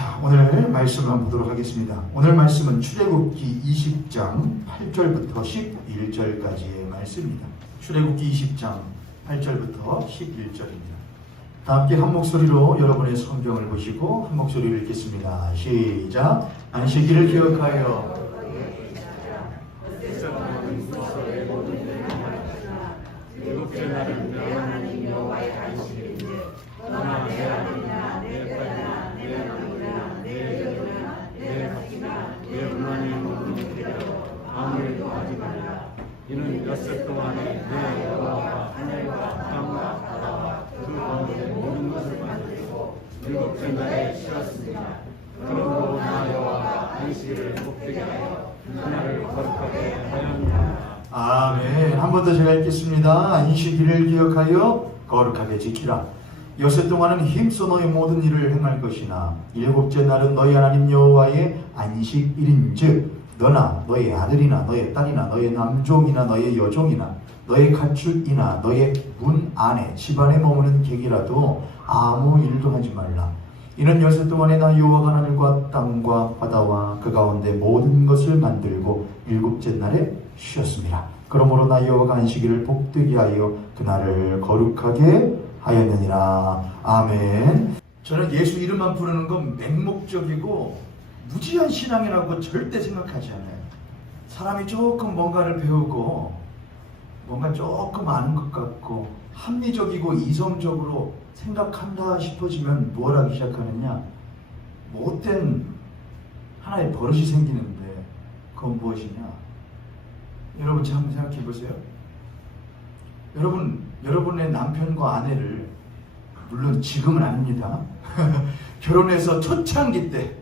자, 오늘 말씀을 한번 보도록 하겠습니다. 오늘 말씀은 출애굽기 20장 8절부터 11절까지의 말씀입니다. 출애굽기 20장 8절부터 11절입니다. 다 함께 한 목소리로 여러분의 성경을 보시고 한 목소리로 읽겠습니다. 시작. 안식일을 기억하여 일곱째 날은 내 하나님 여호와의 안식일인데 너나 내 아들이나 내 딸이나 내 남이나 내 여종이나 내 가시나 내 문안에 먹는 것이라도 아무래도 하지 말라. 이는 엿새 동안에 내 여호와가 하늘과 땅과 바다와 그 가운데 모든 것을 만들고 일곱째 날에 쉬었습니다. 그러므로 나 여호와가 안식일을 복되게 하여 그날을 거룩하게 하였느니라. 아멘. 한 번 더 제가 읽겠습니다. 안식일을 기억하여 거룩하게 지키라. 엿새 동안은 힘써 너의 모든 일을 행할 것이나 일곱째 날은 너희 하나님 여호와의 안식일인즉 너나 너의 아들이나 너의 딸이나 너의 남종이나 너의 여종이나 너의 가축이나 너의 문 안에 집안에 머무는 객이라도 아무 일도 하지 말라. 이는 엿새 동안에 나 여호와가 하늘과 땅과 바다와 그 가운데 모든 것을 만들고 일곱째 날에 쉬었습니다. 그러므로 나 여호와가 안식일을 복되게 하여 그날을 거룩하게 하였느니라. 아멘. 저는 예수 이름만 부르는 건 맹목적이고 무지한 신앙이라고 절대 생각하지 않아요. 사람이 조금 뭔가를 배우고 뭔가 조금 아는 것 같고 합리적이고 이성적으로 생각한다 싶어지면 뭘 하기 시작하느냐, 못된 하나의 버릇이 생기는데 그건 무엇이냐? 여러분 잘 한번 생각해 보세요. 여러분의 남편과 아내를, 물론 지금은 아닙니다. 결혼해서 초창기 때,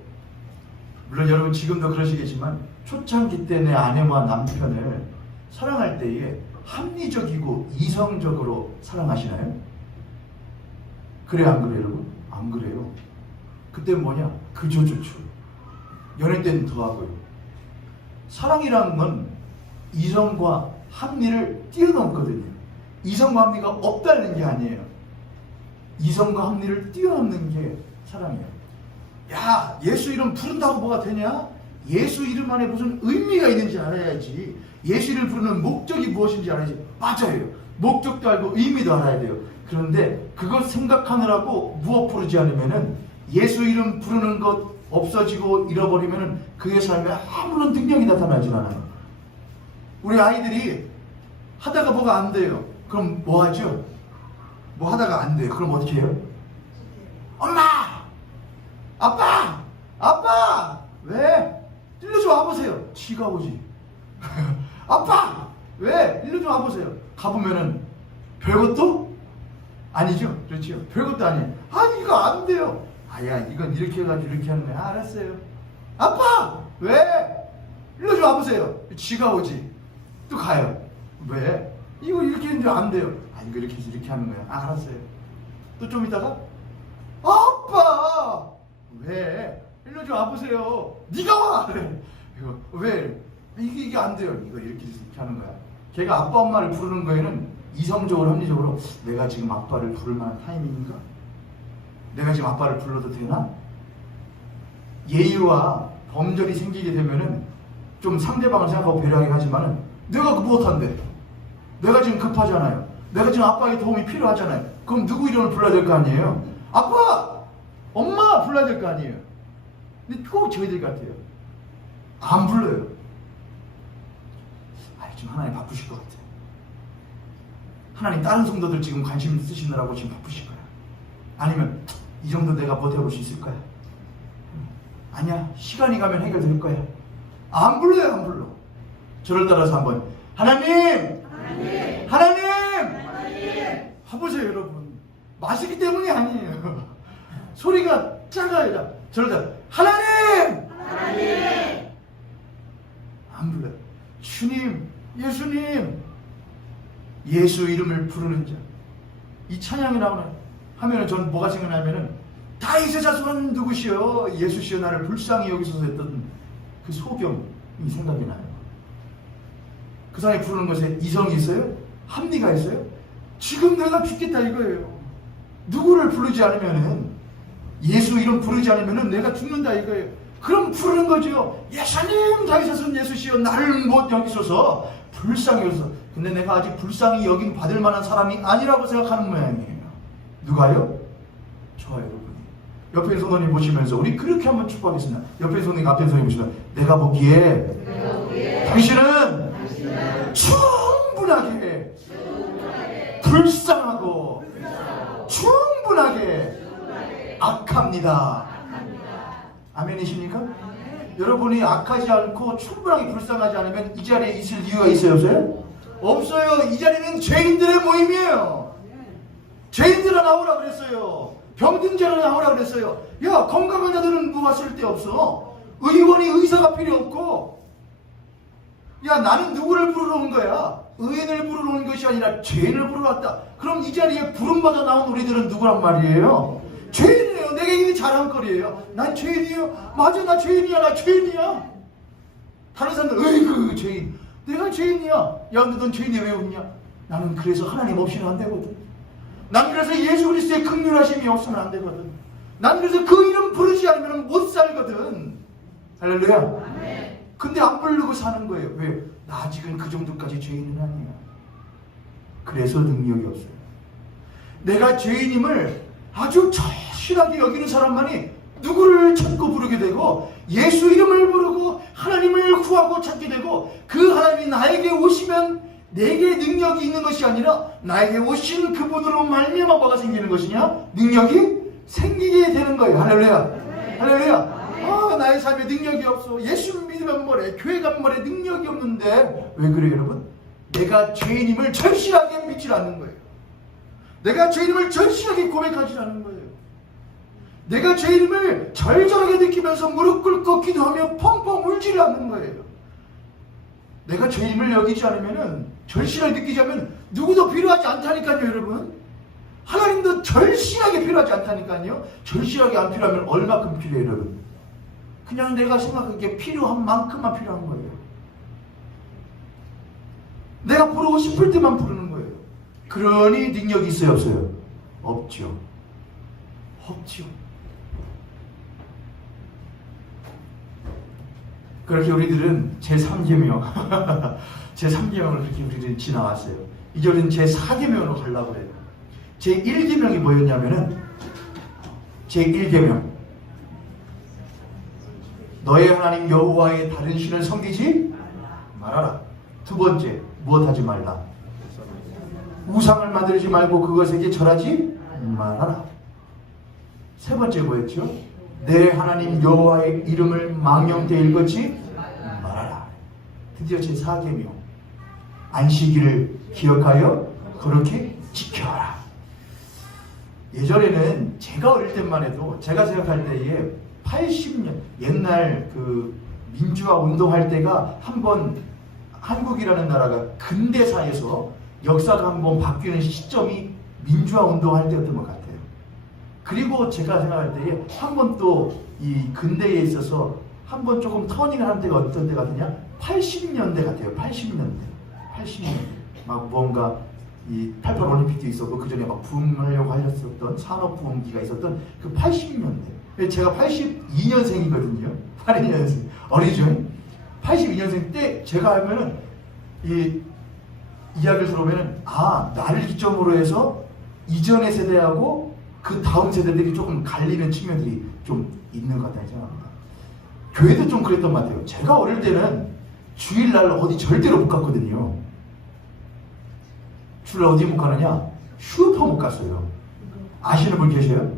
물론 여러분 지금도 그러시겠지만 초창기 때 내 아내와 남편을 사랑할 때에 합리적이고 이성적으로 사랑하시나요? 그래요, 안 그래요, 여러분? 안 그래요. 그때 뭐냐? 그저 좋죠. 연애 때는 더하고요. 사랑이라는 건 이성과 합리를 뛰어넘거든요. 이성과 합리가 없다는 게 아니에요. 이성과 합리를 뛰어넘는 게 사랑이에요. 야, 예수 이름 부른다고 뭐가 되냐? 예수 이름 안에 무슨 의미가 있는지 알아야지. 예수 이름을 부르는 목적이 무엇인지 알아야지. 맞아요. 목적도 알고 의미도 알아야 돼요. 그런데 그걸 생각하느라고 무엇 부르지 않으면은 예수 이름 부르는 것 없어지고 잃어버리면은 그의 삶에 아무런 능력이 나타나지 않아요. 우리 아이들이 하다가 뭐가 안 돼요. 그럼 뭐 하죠? 뭐 하다가 안 돼요. 그럼 어떻게 해요? 엄마! 아빠! 아빠! 왜? 일로 좀 와보세요. 지가 오지. 아빠! 왜? 일로 좀 와보세요. 가보면은 별것도 아니죠. 그렇죠. 별것도 아니에요. 아니 이거 안 돼요. 아야 이건 이렇게 해가지고 이렇게 하는 거야. 알았어요. 아빠! 왜? 일로 좀 와보세요. 지가 오지. 또 가요. 왜? 이거 이렇게 했는데 안 돼요. 아 이거 이렇게 해서 이렇게 하는 거야. 알았어요. 또 좀 있다가 아빠! 왜? 일로 좀 와보세요. 네가 와! 그래. 이거 왜? 이게 안 돼요. 이거 이렇게 해서 이렇게 하는 거야. 걔가 아빠 엄마를 부르는 거에는 이성적으로 합리적으로 내가 지금 아빠를 부를 만한 타이밍인가? 내가 지금 아빠를 불러도 되나? 예의와 범절이 생기게 되면은 좀 상대방을 생각하고 배려하긴 하지만은 내가 무엇한데? 내가 지금 급하잖아요. 내가 지금 아빠의 도움이 필요하잖아요. 그럼 누구 이름을 불러야 될 거 아니에요? 아빠! 엄마! 불러야 될 거 아니에요? 근데 꼭 저희들 같아요. 안 불러요. 지금 하나님 바쁘실 것 같아요. 하나님 다른 성도들 지금 관심 쓰시느라고 지금 바쁘실 거야. 아니면 이 정도 내가 버텨볼 수 있을 거야. 아니야. 시간이 가면 해결될 거야. 안 불러요. 안 불러. 저를 따라서 한번 하나님! 하나님! 하나님! 하나님! 봐보세요 여러분. 마시기 때문이 아니에요. 소리가 작아요. 저를 따라 하나님! 하나님! 안 불러요. 주님! 예수님! 예수 이름을 부르는 자. 이 찬양이 나오는 하면은 저는 뭐가 생각나면은 다윗의 자손은 누구시여 예수시여 나를 불쌍히 여기소서 했던 그 소경이 생각이 나요. 그 사람이 부르는 것에 이성이 있어요? 합리가 있어요? 지금 내가 죽겠다 이거예요. 누구를 부르지 않으면은 예수 이름 부르지 않으면 내가 죽는다 이거예요. 그럼 부르는 거죠. 예수님 다윗은 예수시여 나를 못 여기소서. 불쌍히 여기소서. 근데 내가 아직 불쌍히 여김 받을 만한 사람이 아니라고 생각하는 모양이에요. 누가요? 저와 여러분이. 옆에 성도님 보시면서 우리 그렇게 한번 축복하겠습니다. 옆에 성도님 앞에 성도님 보시면 내가 보기에 당신은 충분하게 불쌍하고 충분하게 악합니다. 아멘이십니까? 여러분이 악하지 않고 충분하게 불쌍하지 않으면 이 자리에 있을 이유가 있어요? 없어요? 없어요. 이 자리는 죄인들의 모임이에요. 죄인들은 나오라 그랬어요. 병든 자는 나오라 그랬어요. 야, 건강한 자들은 누가 쓸데없어. 의원이 의사가 필요 없고, 야, 나는 누구를 부르러 온 거야? 의인을 부르러 온 것이 아니라 죄인을 부르러 왔다. 그럼 이 자리에 부름받아 나온 우리들은 누구란 말이에요? 죄인이에요. 내게 이게 자랑거리예요. 난 죄인이에요. 맞아, 나 죄인이야. 나 죄인이야. 다른 사람들, 으이그 죄인. 내가 죄인이야. 야, 근데 넌 죄인이 왜 없냐? 나는 그래서 하나님 없이는 안 되거든. 난 그래서 예수 그리스도의 긍휼하심이 없으면 안 되거든. 난 그래서 그 이름 부르지 않으면 못 살거든. 할렐루야. 근데 안 부르고 사는 거예요. 왜? 나 아직은 그 정도까지 죄인은 아니야. 그래서 능력이 없어요. 내가 죄인임을 아주 절실하게 여기는 사람만이 누구를 찾고 부르게 되고 예수 이름을 부르고 하나님을 구하고 찾게 되고 그 하나님이 나에게 오시면 내게 능력이 있는 것이 아니라 나에게 오신 그분으로 말미암아 뭐가 생기는 것이냐? 능력이 생기게 되는 거예요. 할렐루야. 할렐루야. 아, 나의 삶에 능력이 없어. 예수 믿으면 뭐래. 교회 가면 뭐래. 능력이 없는데. 왜 그래요, 여러분? 내가 죄인임을 절실하게 믿지 않는 거예요. 내가 죄인임을 절실하게 고백하지 않는 거예요. 내가 죄인임을 절절하게 느끼면서 무릎 꿇고 기도하며 펑펑 울지를 않는 거예요. 내가 죄인임을 여기지 않으면 절실하게 느끼지 않으면 누구도 필요하지 않다니까요, 여러분. 하나님도 절실하게 필요하지 않다니까요. 절실하게 안 필요하면 얼마큼 필요해요, 여러분? 그냥 내가 생각하기에 필요한 만큼만 필요한 거예요. 내가 부르고 싶을 때만 부르는 거예요. 그러니 능력이 있어요, 없어요? 없죠. 없죠. 그렇게 우리들은 제3계명 제3계명을 그렇게 우리들은 지나왔어요. 이제는 제4계명으로 가려고 해요. 제1계명이 뭐였냐면은 제1계명 너의 하나님 여호와의 다른 신을 섬기지 말아라. 두 번째, 무엇하지 말라. 우상을 만들지 말고 그것에게 절하지 말아라. 세 번째 뭐였죠? 내 하나님 여호와의 이름을 망령되이 읽지 말아라. 드디어 제4계명 안식일을 기억하여 그렇게 지켜라. 예전에는 제가 어릴 때만 해도 제가 생각할 때에 80년 옛날 그 민주화 운동할 때가 한번 한국이라는 나라가 근대사에서 역사가 한번 바뀌는 시점이 민주화 운동할 때였던 것 같아요. 그리고 제가 생각할 때에 한 번 또 이 근대에 있어서 한 번 조금 터닝을 한 때가 어떤 때 같으냐? 80년대 같아요. 80년대. 막 뭔가 이 88 올림픽도 있었고 그 전에 막 부흥하려고 하셨었던 산업부흥기가 있었던 그 80년대. 제가 82년생이거든요. 82년생. 어리죠? 82년생 때 제가 하면은 이 이야기를 들어보면은 나를 기점으로 해서 이전의 세대하고 그 다음 세대들이 조금 갈리는 측면들이 좀 있는 것 같다는 생각합니다. 교회도 좀 그랬던 것 같아요. 제가 어릴 때는 주일날 어디 절대로 못 갔거든요. 주일날 어디 못 가느냐? 슈퍼 못 갔어요. 아시는 분 계세요?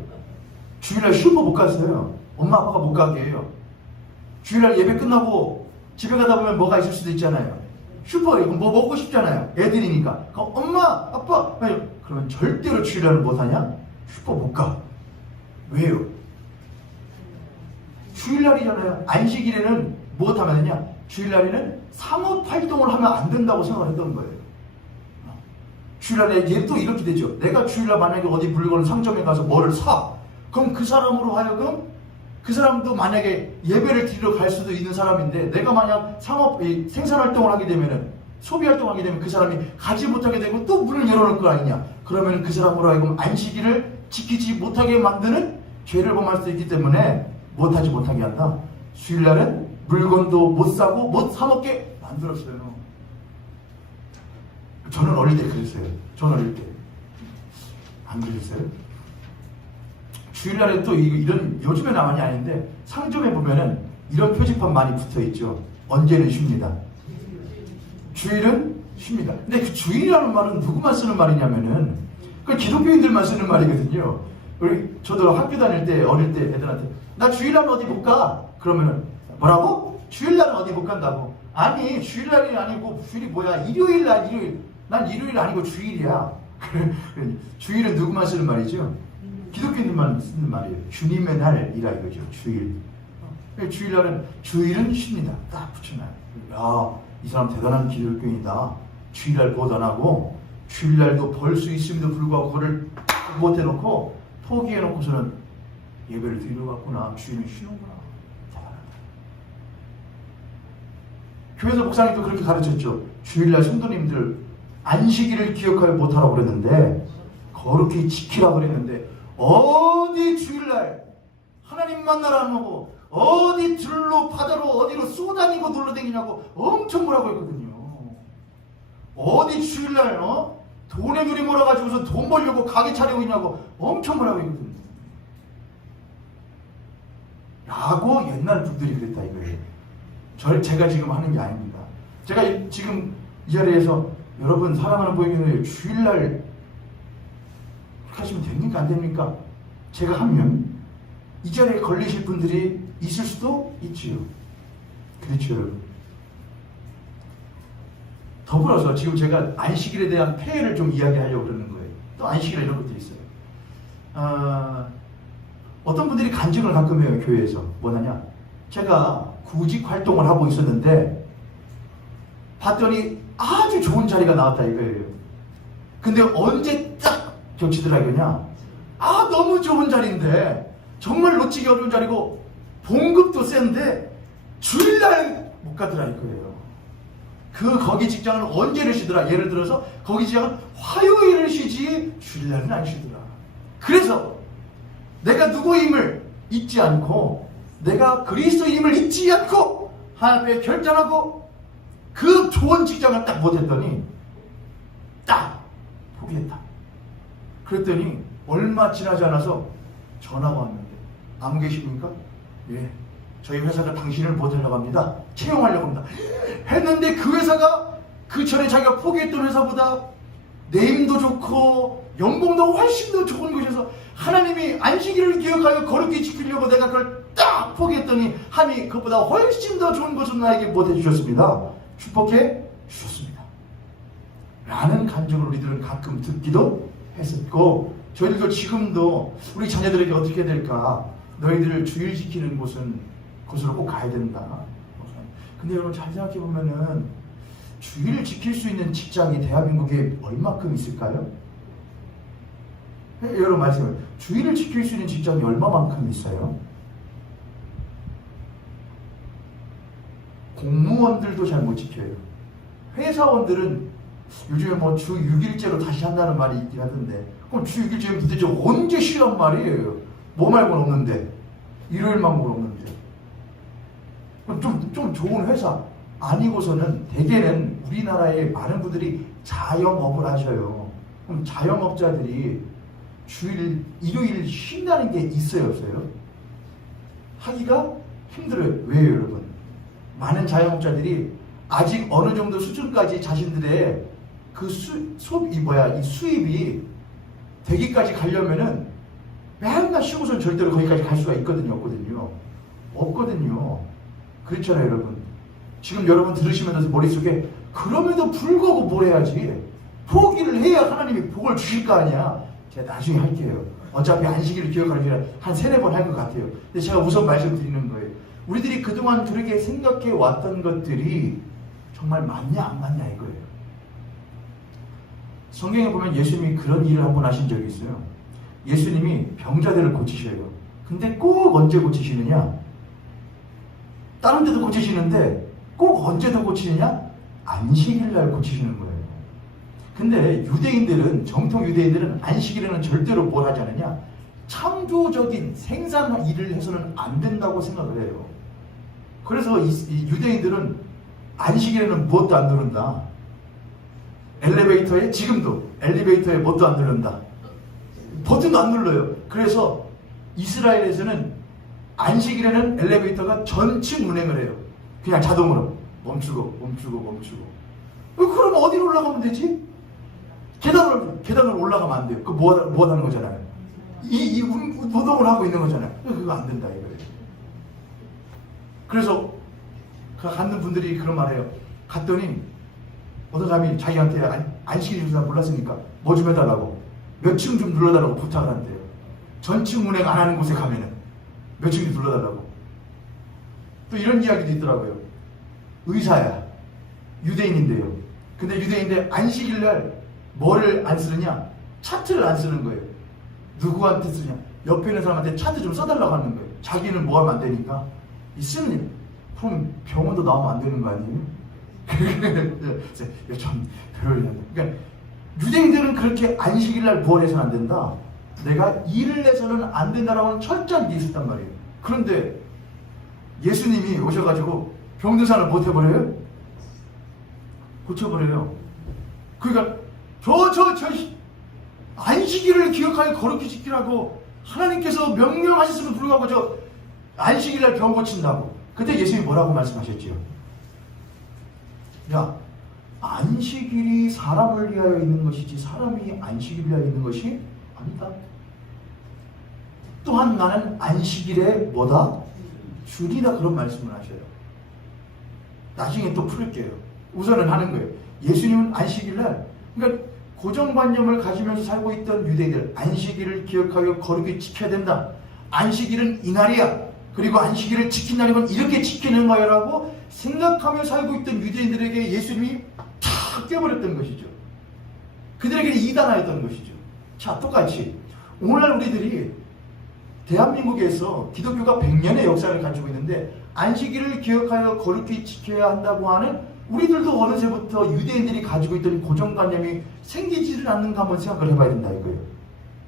주일날 슈퍼 못 갔어요. 엄마 아빠가 못 가게 해요. 주일날 예배 끝나고 집에 가다 보면 뭐가 있을 수도 있잖아요. 슈퍼에 뭐 먹고 싶잖아요. 애들이니까. 엄마 아빠 그러면 절대로 주일날은 못 하냐? 슈퍼 못 가. 왜요? 주일날이잖아요. 안식일에는 못 하면 되냐? 주일날에는 상업활동을 하면 안 된다고 생각했던 거예요. 주일날에 얘 또 이렇게 되죠. 내가 주일날 만약에 어디 물건 상점에 가서 뭐를 사. 그럼 그 사람으로 하여금 그 사람도 만약에 예배를 드리러 갈 수도 있는 사람인데 내가 만약 생산활동을 하게 되면은 소비활동을 하게 되면 그 사람이 가지 못하게 되고 또 문을 열어놓을 거 아니냐. 그러면 그 사람으로 하여금 안식일을 지키지 못하게 만드는 죄를 범할 수도 있기 때문에 못하지 못하게 한다. 주일날은 물건도 못 사고 못 사먹게 만들었어요. 저는 어릴 때 그랬어요. 저는 어릴 때. 안 그러셨어요? 주일날에 또 이런, 요즘에는 많이 아닌데 상점에 보면은 이런 표지판 많이 붙어 있죠. 언제는 쉽니다. 주일은 쉽니다. 근데 그 주일이라는 말은 누구만 쓰는 말이냐면은 그 기독교인들만 쓰는 말이거든요. 저도 학교 다닐 때, 어릴 때 애들한테 나 주일날 어디 못 가? 그러면은 뭐라고? 주일날은 어디 못 간다고? 아니 주일날이 아니고 주일이 뭐야? 일요일날 일요일. 난 일요일 아니고 주일이야. 주일은 누구만 쓰는 말이죠? 기독교인들만 쓰는 말이에요. 주님의 날이라 이거죠. 주일. 주일날은 주일은 쉽니다. 딱 붙여놔요. 야, 이 사람 대단한 기독교인이다. 주일날 보관하고 주일날도 벌 수 있음에도 불구하고 그거를 못 해놓고 포기해놓고서는 예배를 드리러 갔구나. 주일은 쉬는구나. 대단하다. 교회에서 목사님도 그렇게 가르쳤죠. 주일날 성도님들 안식일을 기억하여 못하라고 그랬는데 거룩히 지키라고 그랬는데 어디 주일날 하나님 만나러 안 오고 어디 들로 바다로 어디로 쏘다니고 놀러다니냐고 엄청 뭐라고 했거든요. 어디 주일날 돈에 눈이 몰아가지고서 돈 벌려고 가게 차리고 있냐고 엄청 뭐라고 했거든요. 라고 옛날 분들이 그랬다 이거예요. 제가 지금 하는 게 아닙니다. 제가 지금 이 자리에서 여러분 사랑하는 보이는 주일날 그렇게 하시면 됩니까? 안 됩니까? 제가 하면 이 자리에 걸리실 분들이 있을 수도 있지요. 그렇죠, 여러분. 더불어서 지금 제가 안식일에 대한 폐해를 좀 이야기하려고 그러는 거예요. 또 안식일에 이런 것들이 있어요. 어떤 분들이 간증을 가끔 해요, 교회에서. 뭐냐냐? 제가 구직 활동을 하고 있었는데 봤더니 아주 좋은 자리가 나왔다 이거예요. 근데 언제 딱 겹치더라 이거냐? 아, 너무 좋은 자리인데 정말 놓치기 어려운 자리고 봉급도 센데 주일날 못 가더라 이거예요. 거기 직장을 언제를 쉬더라? 예를 들어서 거기 직장은 화요일을 쉬지 주일날은 안 쉬더라. 그래서 내가 누구임을 잊지 않고 내가 그리스도임을 잊지 않고 하나님께 결단하고 그 좋은 직장을 딱 못했더니 딱 포기했다. 그랬더니 얼마 지나지 않아서 전화가 왔는데 안 계십니까? 예, 저희 회사가 당신을 모델하려고 합니다. 채용하려고 합니다. 했는데 그 회사가 그 전에 자기가 포기했던 회사보다 네임도 좋고 연봉도 훨씬 더 좋은 곳에서 하나님이 안식일을 기억하여 거룩히 지키려고 내가 그걸 딱 포기했더니 하나님이 그것보다 훨씬 더 좋은 것을 나에게 못해 주셨습니다. 축복해 주셨습니다. 라는 간증을 우리들은 가끔 듣기도 했었고, 저희들도 지금도 우리 자녀들에게 어떻게 해야 될까? 너희들 주일 지키는 곳으로 꼭 가야 된다. 근데 여러분 잘 생각해 보면은 주일을 지킬 수 있는 직장이 대한민국에 얼마큼 있을까요? 여러분 말씀을 주일을 지킬 수 있는 직장이 얼마만큼 있어요? 공무원들도 잘 못 지켜요. 회사원들은 요즘에 뭐 주 6일제로 다시 한다는 말이 있긴 하던데, 그럼 주 6일제면 도대체 언제 쉬란 말이에요? 뭐 말고는 없는데, 일요일만 말고는 없는데. 좀 좋은 회사 아니고서는 대개는 우리나라의 많은 분들이 자영업을 하셔요. 그럼 자영업자들이 주일, 일요일 쉰다는 게 있어요, 없어요? 하기가 힘들어요. 왜요, 여러분? 많은 자영업자들이 아직 어느 정도 수준까지 자신들의 그 이 수입이 되기까지 가려면은 맨날 쉬고선 절대로 거기까지 갈 수가 있거든요, 없거든요? 없거든요. 그렇잖아요, 여러분. 지금 여러분 들으시면서 머릿속에 그럼에도 불구하고 뭘 해야지? 포기를 해야 하나님이 복을 주실 거 아니야. 제가 나중에 할게요. 어차피 안식일을 기억하는 게 한 3-4번 할 것 같아요. 근데 제가 우선 말씀드리는 거예요. 우리들이 그동안 그렇게 생각해 왔던 것들이 정말 맞냐 안 맞냐 이거예요. 성경에 보면 예수님이 그런 일을 한번 하신 적이 있어요. 예수님이 병자들을 고치셔요. 근데 꼭 언제 고치시느냐? 다른 데도 고치시는데 꼭 언제 더 고치느냐? 안식일 날 고치시는 거예요. 근데 유대인들은, 정통 유대인들은 안식일에는 절대로 뭘 하지 않느냐? 창조적인 생산 일을 해서는 안 된다고 생각을 해요. 그래서 이 유대인들은 안식일에는 무엇도 안 누른다. 엘리베이터에 지금도 엘리베이터에 뭣도 안 누른다. 버튼도 안 눌러요. 그래서 이스라엘에서는 안식일에는 엘리베이터가 전층 운행을 해요. 그냥 자동으로 멈추고 멈추고 멈추고. 그럼 어디로 올라가면 되지? 계단으로 올라가면 안 돼요. 그거 뭐 하는 거잖아요. 이 노동을 하고 있는 거잖아요. 그거 안 된다 이거예요. 그래서 갔는 분들이 그런 말해요. 갔더니 어떤 사람이 자기한테 안식일 주사 몰랐으니까 뭐 좀 해달라고 몇 층 좀 눌러달라고 부탁을 한대요. 전층 운행 안 하는 곳에 가면은 몇 층 좀 눌러달라고. 또 이런 이야기도 있더라고요. 의사야. 유대인인데요. 근데 유대인인데 안식일날 뭐를 안 쓰느냐? 차트를 안 쓰는 거예요. 누구한테 쓰냐? 옆에 있는 사람한테 차트 좀 써달라고 하는 거예요. 자기는 뭐 하면 안 되니까. 이 쓰는 일. 그럼 병원도 나오면 안 되는 거 아니에요? 참 별로이네. 그러니까 유대인들은 그렇게 안식일날 뭘 해서는 안 된다. 내가 일을 해서는 안 된다라고 하는 철저한 게 있었단 말이에요. 그런데 예수님이 오셔가지고 병든 사람을 못 해버려요? 고쳐버려요. 그러니까 안식일을 기억하여 거룩히 지키라고 하나님께서 명령하셨음을 불구하고 저 안식일날 병 고친다고. 그때 예수님이 뭐라고 말씀하셨지요? 야, 안식일이 사람을 위하여 있는 것이지 사람이 안식일을 위하여 있는 것이 아니다. 또한 나는 안식일에 뭐다? 주리다. 그런 말씀을 하셔요. 나중에 또 풀을게요. 우선은 하는 거예요. 예수님은 안식일날, 그러니까 고정관념을 가지면서 살고 있던 유대인들, 안식일을 기억하여 거룩히 지켜야 된다. 안식일은 이날이야. 그리고 안식일을 지킨 날이면 이렇게 지키는 거야 라고 생각하며 살고 있던 유대인들에게 예수님이 탁 깨버렸던 것이죠. 그들에게 이단하였던 것이죠. 자, 똑같이 오늘날 우리들이 대한민국에서 기독교가 100년의 역사를 가지고 있는데 안식일을 기억하여 거룩히 지켜야 한다고 하는 우리들도 어느새부터 유대인들이 가지고 있던 고정관념이 생기지를 않는가 한번 생각을 해봐야 된다 이거예요.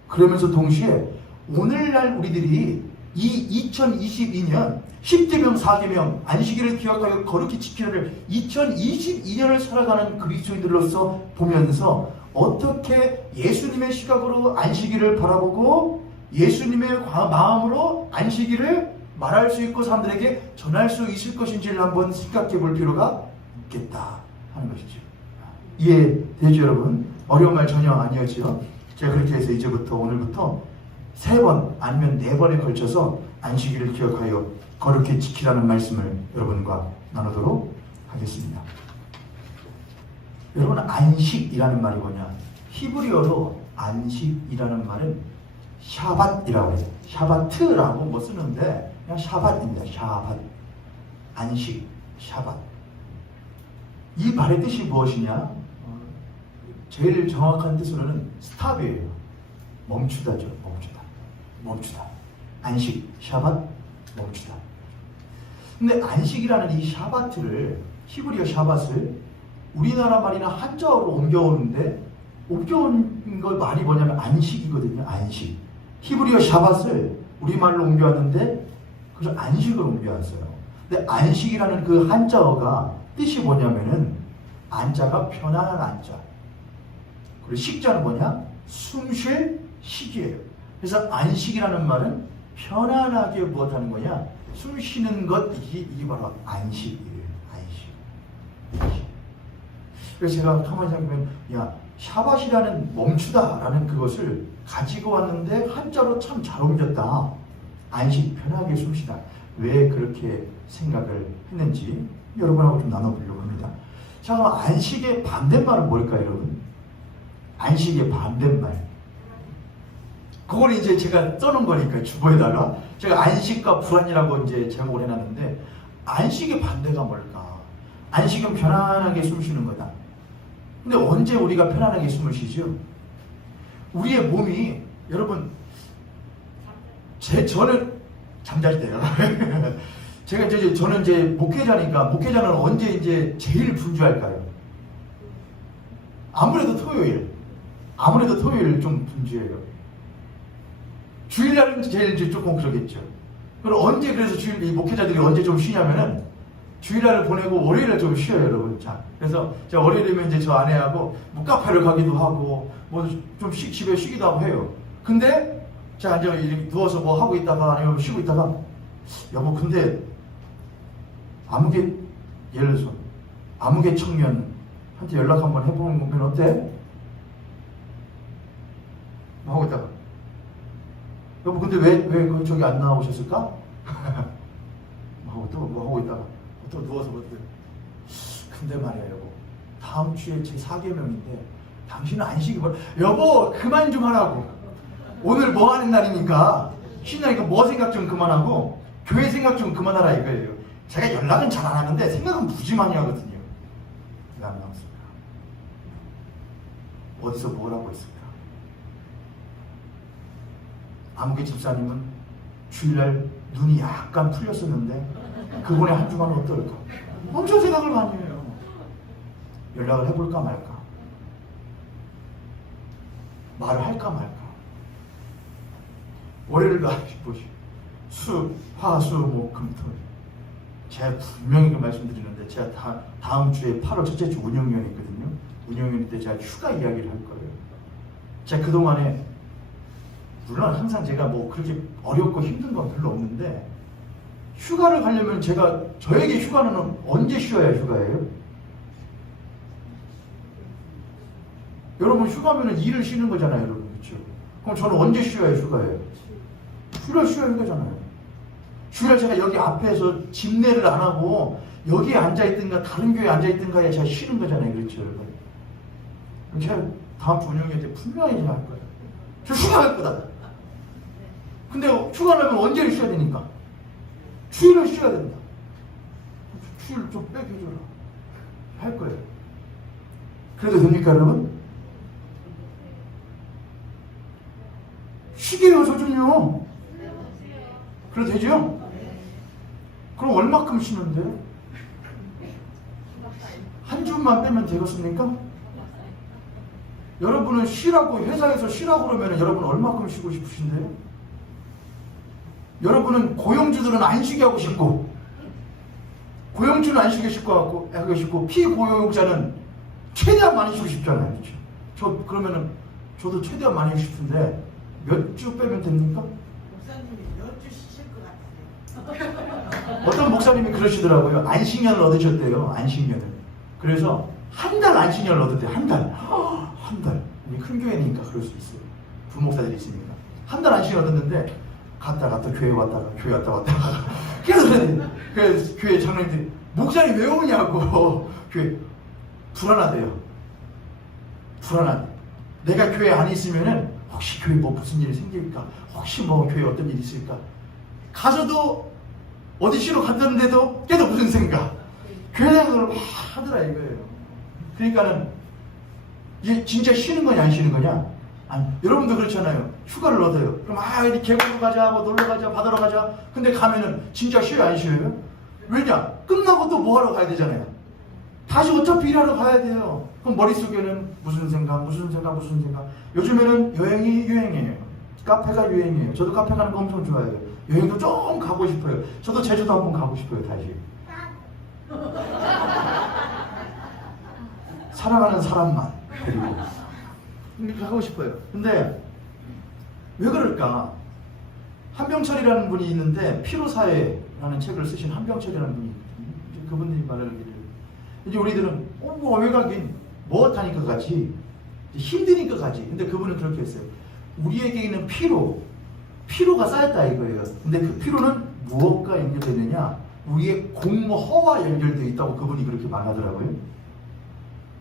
그러면서 동시에 오늘날 우리들이 이 2022년 10계명 4계명 안식일을 기억하여 거룩히 지키는 2022년을 살아가는 그리스도인들로서 보면서 어떻게 예수님의 시각으로 안식일을 바라보고 예수님의 마음으로 안식일을 말할 수 있고 사람들에게 전할 수 있을 것인지를 한번 생각해 볼 필요가 있겠다 하는 것이죠. 이해되죠 여러분? 어려운 말 전혀 아니었죠. 제가 그렇게 해서 이제부터 오늘부터 3번 아니면 4번에 걸쳐서 안식일을 기억하여 거룩히 지키라는 말씀을 여러분과 나누도록 하겠습니다. 여러분, 안식이라는 말이 뭐냐? 히브리어로 안식이라는 말은 샤밧이라고 해요. 샤바트라고 뭐 쓰는데 그냥 샤밧입니다. 샤밧. 안식, 샤밧. 이 말의 뜻이 무엇이냐? 제일 정확한 뜻으로는 스탑이에요. 멈추다죠. 멈추다. 안식, 샤밧, 멈추다. 근데 안식이라는 이 샤바트를, 히브리어 샤밧을 우리나라 말이나 한자어로 옮겨오는데 옮겨온 거 말이 뭐냐면 안식이거든요. 안식. 히브리어 샤밧을 우리말로 옮겨왔는데 그래서 안식을 옮겨왔어요. 근데 안식이라는 그 한자어가 뜻이 뭐냐면은 안자가 편안한 안자. 그리고 식자는 뭐냐? 숨 쉴 식이에요. 그래서 안식이라는 말은 편안하게 무엇하는 거냐? 숨 쉬는 것, 이게 바로 안식이에요. 안식. 그래서 제가 가만히 생각하면, 야, 샤밧이라는 멈추다라는 그것을 가지고 왔는데 한자로 참 잘 옮겼다. 안식, 편하게 숨 쉬다. 왜 그렇게 생각을 했는지 여러분하고 좀 나눠보려고 합니다. 자, 그럼 안식의 반대말은 뭘까요, 여러분? 안식의 반대말. 그걸 이제 제가 써놓은 거니까 주보에다가 제가 안식과 불안이라고 이제 제목을 해놨는데 안식의 반대가 뭘까? 안식은 편안하게 숨 쉬는 거다. 근데 언제 우리가 편안하게 숨을 쉬죠? 우리의 몸이 여러분 저는 잠잘 때요. 저는 이제 목회자니까 목회자는 언제 이제 제일 분주할까요? 아무래도 토요일 좀 분주해요. 주일날은 제일 이제 조금 그러겠죠. 그럼 언제 그래서 이 목회자들이 언제 좀 쉬냐면은 주일날을 보내고 월요일에 좀 쉬어요, 여러분. 자, 그래서 제가 월요일이면 이제 저 아내하고 뭐 카페를 가기도 하고 뭐 좀 집에 쉬기도 하고 해요. 근데 제가 이제 이렇게 누워서 뭐 하고 있다가 아니면 쉬고 있다가 여보 근데 아무개 예를 들어서 아무개 청년한테 연락 한번 해보는 건 어때? 뭐 하고 있다가 여보 근데 왜 저기 안 나오셨을까? 뭐 하고 또 뭐 하고 있다가 또 누워서 뭐 근데 말이야 여보 다음 주에 제 4계명인데 당신은 안식이 뭐 여보 그만 좀 하라고 오늘 뭐 하는 날이니까 쉬니까 뭐 생각 좀 그만하고 교회 생각 좀 그만하라 이거예요. 제가 연락은 잘 안 하는데 생각은 무지 많이 하거든요. 왜 안 나왔을까? 어디서 뭘 하고 있을까? 아무개 집사님은 주일날 눈이 약간 풀렸었는데 그분의 한 주간은 어떨까? 엄청 생각을 많이 해요. 연락을 해볼까 말까? 말을 할까 말까? 월요일도 보시 수, 화, 수, 목, 금, 토. 제가 분명히 말씀드리는데 제가 다음 주에 8월 첫째 주 운영위원회 있거든요. 운영위원회 때 제가 휴가 이야기를 할 거예요. 제가 그동안에 물론 항상 제가 뭐 그렇게 어렵고 힘든 건 별로 없는데 휴가를 가려면 저에게 휴가는 언제 쉬어야 휴가예요? 여러분 휴가면은 일을 쉬는 거잖아요, 여러분. 그렇죠? 그럼 저는 언제 쉬어야 휴가예요? 주일날 쉬어야 휴가잖아요. 주일날 제가 여기 앞에서 집내를 안 하고 여기에 앉아있든가 다른 교회에 앉아있든가에 제가 쉬는 거잖아요. 그렇죠, 여러분? 제가 다음 주 운영회 때 분명히 할 거예요. 저 휴가 갈 거다. 근데 휴가를 하면 언제를 쉬어야 되니까? 주일을 쉬어야 된다. 주일 좀 빼줘라. 할 거예요. 그래도 됩니까, 여러분? 쉬게요, 저 좀요. 그래도 되죠? 그럼 얼마큼 쉬는데? 한 주만 빼면 되겠습니까? 여러분은 쉬라고 회사에서 쉬라고 그러면 여러분 얼마큼 쉬고 싶으신데요? 여러분은 고용주들은 안 쉬게 하고 싶고 고용주는 안 쉬게 하고 싶고 피고용자는 최대한 많이 쉬고 싶잖아요. 그렇죠? 그러면은 저도 최대한 많이 쉬고 싶은데 몇 주 빼면 됩니까? 목사님이 몇 주 쉬실 것 같아요. 어떤 목사님이 그러시더라고요. 안식년을 얻으셨대요. 안식년을. 그래서 한 달 안식년을 얻었대요. 한 달. 한 달. 큰 교회니까 그럴 수 있어요. 부목사들이 있으니까. 한 달 안식년 얻었는데 갔다 교회 왔다가 그래서 교회 장로님들이 목사님 왜 오냐고 교회 불안하대요. 불안하대. 내가 교회 안에 있으면은 혹시 교회 뭐 무슨 일이 생길까? 혹시 뭐 교회 어떤 일이 있을까? 가서도 어디 쉬러 갔는데도 걔도 무슨 생각? 교회 생각을 막 하더라 이거예요. 그러니까는 이게 진짜 쉬는 거냐 안 쉬는 거냐? 아니, 여러분도 그렇잖아요. 휴가를 얻어요. 그럼 이렇게 계곡으로 가자, 뭐 놀러 가자, 바다로 가자. 근데 가면은 진짜 쉬어요 안 쉬어요? 왜냐? 끝나고 또 뭐 하러 가야 되잖아요. 다시 어차피 일하러 가야 돼요. 그럼 머릿속에는 무슨 생각. 요즘에는 여행이 유행이에요. 카페가 유행이에요. 저도 카페 가는 거 엄청 좋아해요. 여행도 좀 가고 싶어요. 저도 제주도 한번 가고 싶어요, 다시. 사랑하는 사람만 데리고. 근데 가고 싶어요. 근데 왜 그럴까? 한병철이라는 분이 있는데 피로사회라는 책을 쓰신 한병철이라는 분이 있거든요. 그분들이 말하기를 이제 우리들은 뭐 왜 가긴 무엇하니까 가지 힘드니까 가지. 근데 그분은 그렇게 했어요. 우리에게 있는 피로가 쌓였다 이거예요. 근데 그 피로는 무엇과 연결되어 있느냐? 우리의 공허와 연결되어 있다고 그분이 그렇게 말하더라고요.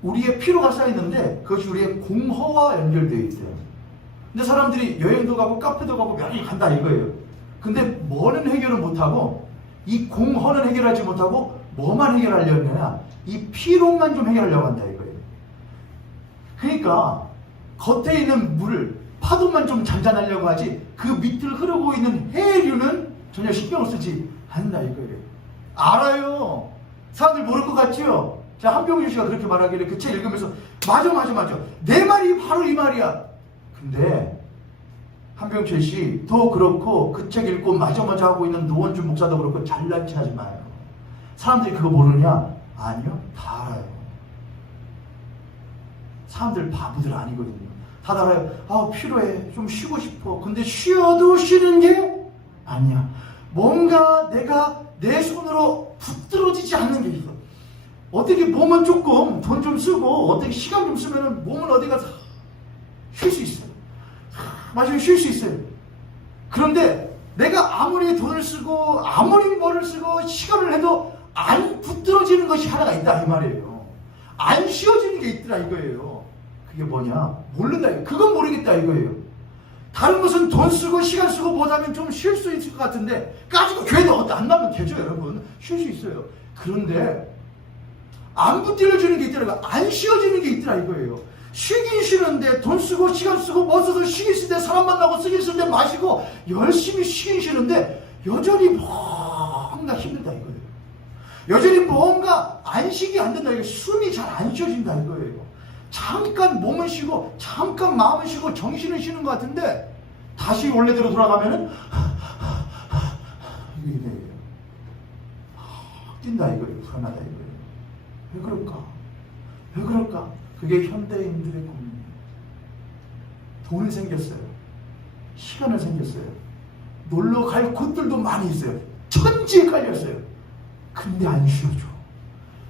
우리의 피로가 쌓이는데 그것이 우리의 공허와 연결되어 있어요. 근데 사람들이 여행도 가고 카페도 가고 많이 간다 이거예요. 근데 뭐는 해결을 못하고 이 공허는 해결하지 못하고 뭐만 해결하려고 하냐? 이 피로만 좀 해결하려고 한다 이거예요. 그러니까 겉에 있는 물을 파도만 좀 잔잔하려고 하지 그 밑을 흐르고 있는 해류는 전혀 신경을 쓰지 않는다 이거예요. 알아요. 사람들 모를 것 같지요? 자, 한병준 씨가 그렇게 말하길래 그 책 읽으면서 맞아. 내 말이 바로 이 말이야. 근데 한병철 씨도 그렇고 그 책 읽고 마저 하고 있는 노원준 목사도 그렇고 잘난 체 하지 마요. 사람들이 그거 모르냐? 아니요, 다 알아요. 사람들 바보들 아니거든요. 다 알아요. 아, 피로해, 좀 쉬고 싶어. 근데 쉬어도 쉬는 게 아니야. 뭔가 내가 내 손으로 붙들어지지 않는 게 있어. 어떻게 몸은 조금 돈 좀 쓰고 어떻게 시간 좀 쓰면은 몸은 어디 가서 쉴 수 있어요. 마시면 쉴 수 있어요. 그런데 내가 아무리 돈을 쓰고 아무리 뭐를 쓰고 시간을 해도 안 붙들어지는 것이 하나가 있다 이 말이에요. 안 쉬어지는 게 있더라 이거예요. 그게 뭐냐? 모른다. 그건 모르겠다 이거예요. 다른 것은 돈 쓰고 시간 쓰고 뭐하면 좀 쉴 수 있을 것 같은데 가지고 교회도 안 나면 되죠 여러분. 쉴 수 있어요. 그런데 안 붙들어지는 게 있더라. 안 쉬어지는 게 있더라 이거예요. 쉬긴 쉬는데 돈 쓰고 시간 쓰고 뭐 써도 쉬긴 쓰는데 사람 만나고 쓰긴 쓰는데 마시고 열심히 쉬긴 쉬는데 여전히 뭔가 힘들다 이거예요. 여전히 뭔가 안식이 안 된다 이거예요. 숨이 잘 안 쉬어진다 이거예요. 잠깐 몸은 쉬고 잠깐 마음은 쉬고 정신은 쉬는 것 같은데 다시 원래대로 돌아가면은 이게 돼요. 뛴다 이거예요. 불안하다 이거예요. 왜 그럴까? 왜 그럴까? 그게 현대인들의 고민이에요. 돈이 생겼어요. 시간은 생겼어요. 놀러 갈 곳들도 많이 있어요. 천지에 깔렸어요. 근데 안 쉬어줘.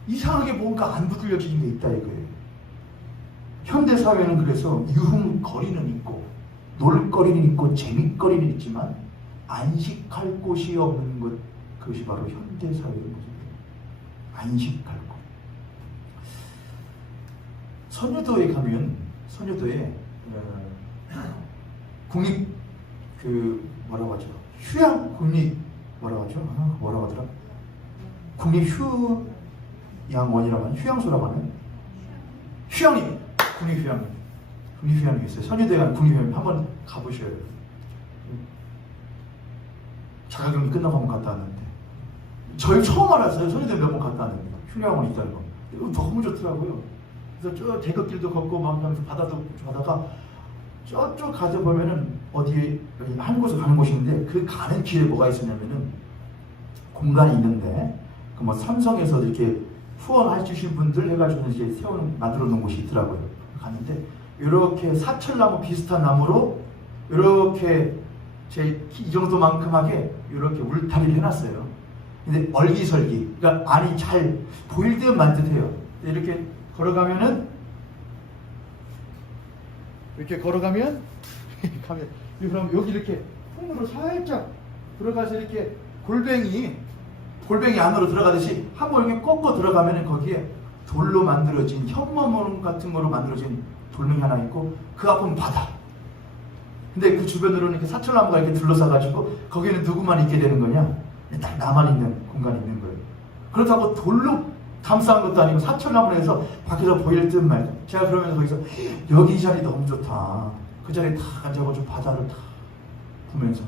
이상하게 뭔가 안 붙들려지는 게 있다 이거예요. 현대사회는 그래서 유흥거리는 있고 놀거리는 있고 재밌거리는 있지만 안식할 곳이 없는 것, 그것이 바로 현대사회인 거죠. 안식할 곳. 선여도에 가면 선여도에 국립 뭐라고 하죠? 휴양 국립 뭐라고 하죠? 뭐라고 하더라? 국립 휴양원이라고 하는 휴양소라고 하는 휴양림 국립휴양림이 있어요. 선여도에 가는 국립휴양림 한번 가보셔요. 자가격리 끝나고 한번 갔다 왔는데 저희 처음 알았어요. 선여도에 몇 번 갔다 왔는데 휴양원이 있다는 거. 너무 좋더라고요. 그래서 저 대극길도 걷고 막 하면서 바다도 가다가 저쪽 가서 보면은 어디 한 곳에 가는 곳이 있는데 그 가는 길에 뭐가 있었냐면은 공간이 있는데 그 뭐 삼성에서 이렇게 후원해 주신 분들 해가지고 이제 만들어 놓은 곳이 있더라고요. 갔는데 이렇게 사철나무 비슷한 나무로 이렇게 이 정도만큼 하게 이렇게 울타리를 해놨어요. 근데 얼기설기, 그러니까 안이 잘 보일 듯만 듯해요. 이렇게 걸어가면은 그럼 여기 이렇게 통으로 살짝 들어가서 이렇게 골뱅이 안으로 들어가듯이 한번 이렇게 꺾어 들어가면은 거기에 돌로 만들어진 현모문 같은 거로 만들어진 돌멩이 하나 있고 그 앞은 바다. 근데 그 주변으로는 이렇게 사철나무가 이렇게 둘러싸가지고 거기는 누구만 있게 되는 거냐? 딱 나만 있는 공간이 있는 거예요. 그렇다고 돌로 감싼 것도 아니고 사철나무로 해서 밖에서 보일 듯 말든. 제가 그러면서 거기서 여기 자리 너무 좋다. 그 자리에 탁 앉아가지고 바다를 탁 보면서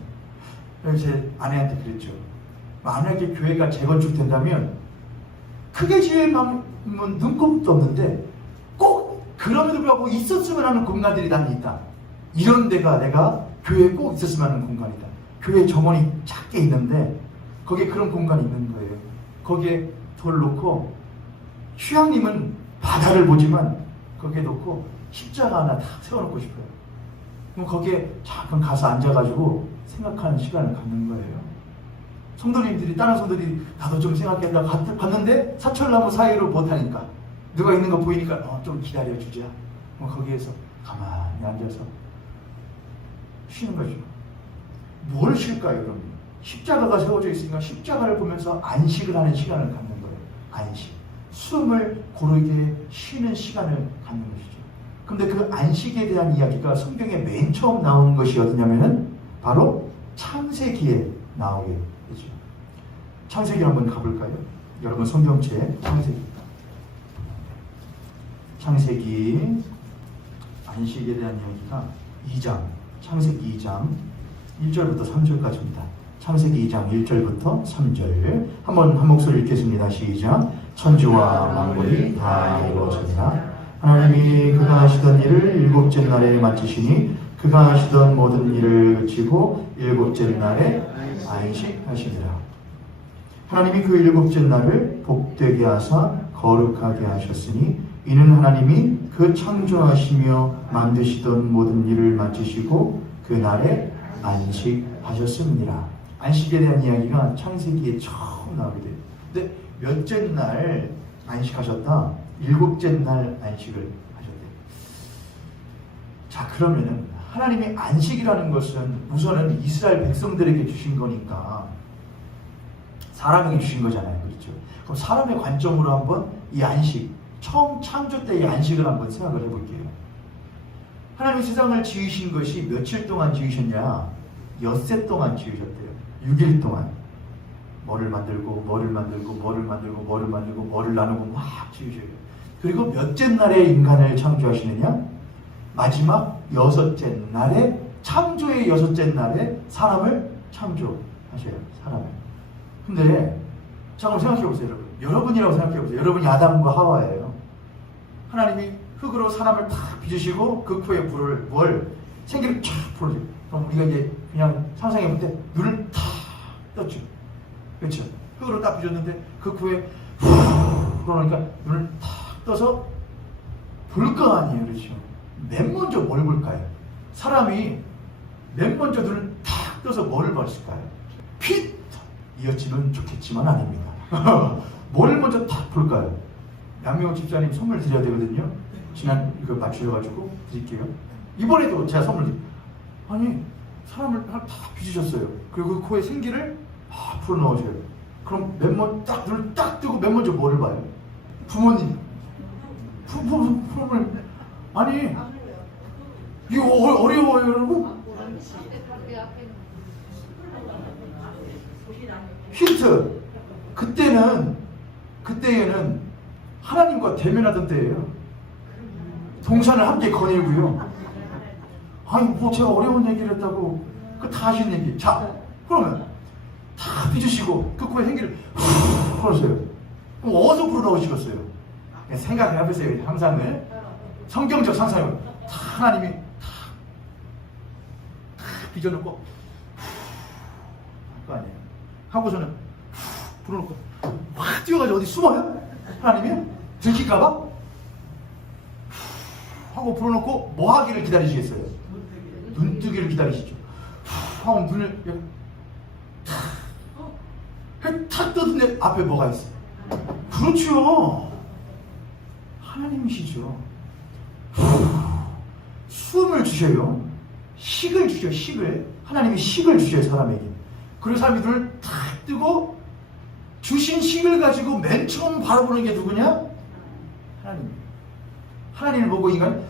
제 아내한테 그랬죠. 만약에 교회가 재건축된다면 크게 지으면 눈곱도 없는데 꼭 그럼에도 불구하고 있었으면 하는 공간들이 난 있다. 이런 데가 내가 교회에 꼭 있었으면 하는 공간이다. 교회 정원이 작게 있는데 거기에 그런 공간이 있는 거예요. 거기에 돌 놓고 휴양림은 바다를 보지만 거기에 놓고 십자가 하나 딱 세워놓고 싶어요. 그럼 거기에 잠깐 가서 앉아가지고 생각하는 시간을 갖는 거예요. 성도님들이 다른 성도들이 나도 좀 생각했다 갔는데 사철나무 사이로 못하니까 누가 있는 거 보이니까 좀 기다려주자. 거기에서 가만히 앉아서 쉬는 거죠. 뭘 쉴까요 그럼? 십자가가 세워져 있으니까 십자가를 보면서 안식을 하는 시간을 갖는 거예요. 안식. 숨을 고르게 쉬는 시간을 갖는 것이죠. 근데 그 안식에 대한 이야기가 성경에 맨 처음 나오는 것이 어디냐면은 바로 창세기에 나오게 되죠. 창세기 한번 가볼까요? 여러분 성경책 창세기 안식에 대한 이야기가 2장 창세기 2장 1절부터 3절까지입니다. 창세기 2장 1절부터 3절 한번 한 목소리 읽겠습니다. 시작. 천지와 만물이 다 이루어졌다. 하나님이 그가 하시던 일을 일곱째 날에 마치시니 그가 하시던 모든 일을 그치고 일곱째 날에 안식하시니라. 하나님이 그 일곱째 날을 복되게 하사 거룩하게 하셨으니 이는 하나님이 그 창조하시며 만드시던 모든 일을 마치시고 그 날에 안식하셨습니다. 안식에 대한 이야기가 창세기에 처음 나오게 돼요. 근데 몇째 날 안식하셨다? 일곱째 날 안식을 하셨대요. 자, 그러면은 하나님의 안식이라는 것은 우선은 이스라엘 백성들에게 주신 거니까 사람에게 주신 거잖아요. 그렇죠? 그럼 사람의 관점으로 한번 이 안식, 처음 창조 때의 안식을 한번 생각을 해볼게요. 하나님이 세상을 지으신 것이 며칠 동안 지으셨냐? 엿새 동안 지으셨대요. 6일 동안. 뭐를 만들고 뭐를 만들고 뭐를 만들고 뭐를 만들고 뭐를 나누고 막 지으셔요. 그리고 몇째 날에 인간을 창조하시느냐? 마지막 여섯째 날에, 창조의 여섯째 날에 사람을 창조하셔요. 사람을. 근데 잠깐 생각해보세요. 여러분. 여러분이라고 생각해보세요. 여러분이 아담과 하와예요. 하나님이 흙으로 사람을 탁 빚으시고 그 코에 불을 생기를 쫙 불어줘요. 그럼 우리가 이제 그냥 상상해볼 때 눈을 탁 떴죠. 그렇죠? 흙으로 딱 빚었는데 그 코에 후 그러니까 눈을 탁 떠서 볼 거 아니에요. 그렇죠? 맨 먼저 뭘 볼까요? 사람이 맨 먼저 눈을 탁 떠서 뭐를 봤을까요? 핏! 이었지는 좋겠지만 아닙니다. 뭐를 먼저 탁 볼까요? 양명호 집사님 선물 드려야 되거든요. 지난 이거 맞추셔가지고 드릴게요. 이번에도 제가 선물 드릴게요. 아니, 사람을 탁 빚으셨어요. 그리고 그 코에 생기를 막 불어넣으셔요. 그럼 눈을 딱 뜨고 맨 먼저 뭐를 봐요? 부모님. 부모님. 아니, 이거 어려워요, 여러분? 힌트. 그때에는 하나님과 대면하던 때예요. 동산을 함께 거닐고요. 아니, 뭐 제가 어려운 얘기를 했다고 그 다 하신 얘기. 자, 그러면 다 빚으시고 그 코에 생기를 후 풀어주세요. 그럼 어디서 불어넣으시겠어요? 생각해보세요. 상상을. 성경적 상상을. 다 하나님이 다 빚어놓고 할 거 아니에요. 하고서는 불어놓고 확 뛰어가지고 어디 숨어요? 하나님이 들킬까봐? 하고 불어놓고 뭐 하기를 기다리시겠어요? 눈뜨기를 기다리시죠. 하고 눈을 탁 떴는데 앞에 뭐가 있어요? 그렇죠. 하나님이시죠. 숨을 주셔요. 식을 주셔요. 식을. 하나님이 식을 주셔요. 사람에게. 그리고 사람이 눈을 탁 뜨고 주신 식을 가지고 맨 처음 바라보는 게 누구냐? 하나님. 하나님을 보고 인간은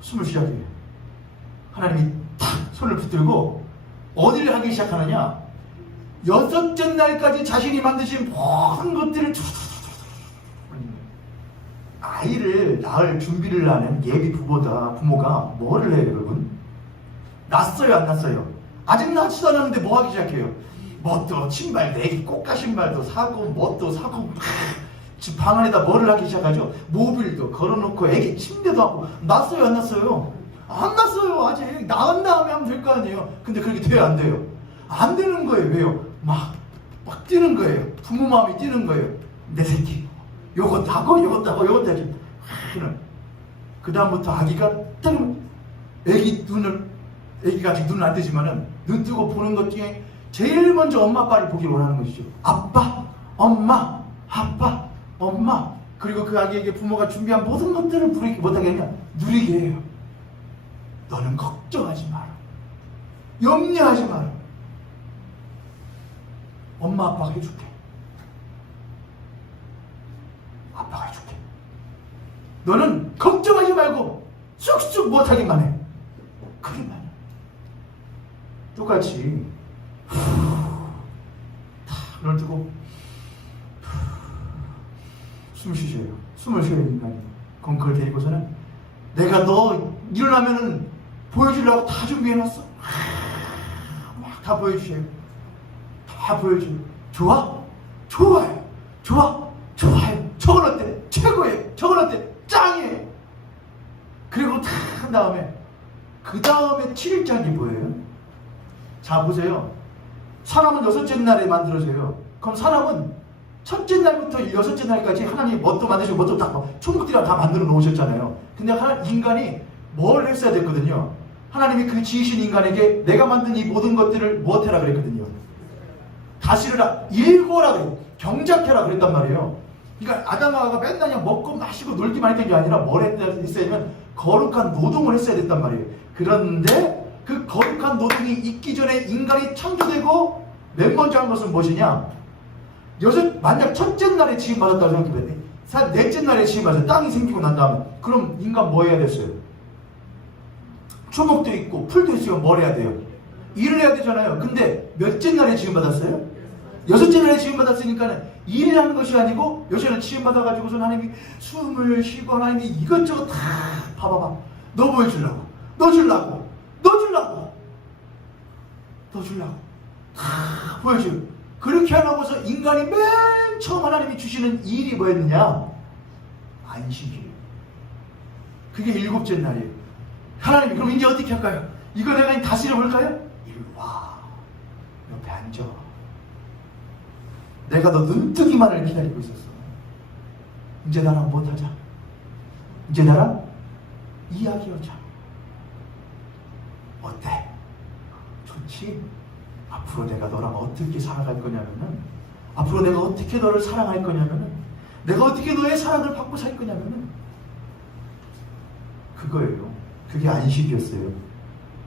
숨을 시작해요. 하나님이 탁 손을 붙들고 어디를 하기 시작하느냐? 여섯째 날까지 자신이 만드신 모든 것들을 아이를 낳을 준비를 하는 예비 부모가 뭐를 해요, 여러분? 낳았어요, 안 낳았어요? 아직 낳지도 않았는데 뭐 하기 시작해요? 뭣도 신발, 내기 꽃가 신발도 사고 뭣도 사고 집 방 안에다 뭐를 하기 시작하죠? 모빌도 걸어놓고 애기 침대도 하고. 낳았어요, 안 낳았어요? 안 낳았어요. 아직 낳은 다음에 하면 될 거 아니에요. 근데 그렇게 돼요, 안 돼요? 안 되는 거예요. 왜요? 막 뛰는 거예요. 부모 마음이 뛰는 거예요. 내 새끼 요것도 하고 요것도 하고 요것도 하지. 그 다음부터 아기가 딱 애기가 아직 눈을 안 뜨지만은 눈 뜨고 보는 것 중에 제일 먼저 엄마 아빠를 보길 원하는 것이죠. 아빠, 엄마, 아빠, 엄마. 그리고 그 아기에게 부모가 준비한 모든 것들을 못하게 하냐? 누리게 해요. 너는 걱정하지 마라. 염려하지 마라. 엄마 아빠가 해줄게. 아빠가 해줄게. 너는 걱정하지 말고 쑥쑥 못하기만 해. 그러면 똑같이 눈을 뜨고 숨 쉬셔요. 숨을 쉬어요, 인간이. 그럼 그걸 데리고서는 내가 너 일어나면은 보여주려고 다 준비해놨어. 막 다 보여주세요. 다 보여줘요. 좋아? 좋아요. 좋아? 좋아요. 저건 어때? 최고예요. 저건 어때? 짱이에요. 그리고 다 한 다음에 그 다음에 7일장이 뭐예요? 자 보세요. 사람은 여섯째 날에 만들어져요. 그럼 사람은 첫째 날부터 여섯째 날까지 하나님이 뭣도 만드시고 뭣도 다 천국들이랑 다 만들어 놓으셨잖아요. 근데 인간이 뭘 했어야 됐거든요. 하나님이 그 지으신 인간에게 내가 만든 이 모든 것들을 무엇해라 그랬거든요. 다스리라, 일궈라 그랬, 경작해라 그랬단 말이에요. 그러니까 아담과 하와가 맨날 그냥 먹고 마시고 놀기만 했던 게 아니라 뭘 했어야면 거룩한 노동을 했어야 됐단 말이에요. 그런데 그 거룩한 노동이 있기 전에 인간이 창조되고 맨 먼저 한 것은 무엇이냐? 만약 첫째 날에 지음받았다고 생각해봐요. 넷째 날에 지음받아서 땅이 생기고 난 다음에 그럼 인간 뭐 해야 됐어요? 초목도 있고 풀도 있으면 뭘 해야 돼요? 일을 해야 되잖아요. 근데 몇째 날에 지음받았어요? 여섯째 날에 지음받았으니까 일이라는 것이 아니고 여섯째 지음받아가지고서 하나님이 숨을 쉬고 하나님이 이것저것 다 봐봐봐. 너 보여주려고. 너 주려고. 다 보여줘요. 그렇게 하고서 인간이 맨 처음 하나님이 주시는 일이 뭐였느냐? 안식일. 그게 일곱째 날이에요. 하나님이 그럼 이제 어떻게 할까요? 이거 내가 다스려 볼까요? 이리 와. 옆에 앉아. 내가 너 눈뜨기만을 기다리고 있었어. 이제 나랑 못하자. 이제 나랑 이야기하자. 어때? 좋지? 앞으로 내가 너랑 어떻게 살아갈 거냐면은, 앞으로 내가 어떻게 너를 사랑할 거냐면은, 내가 어떻게 너의 사랑을 받고 살 거냐면은, 그거예요. 그게 안식이었어요.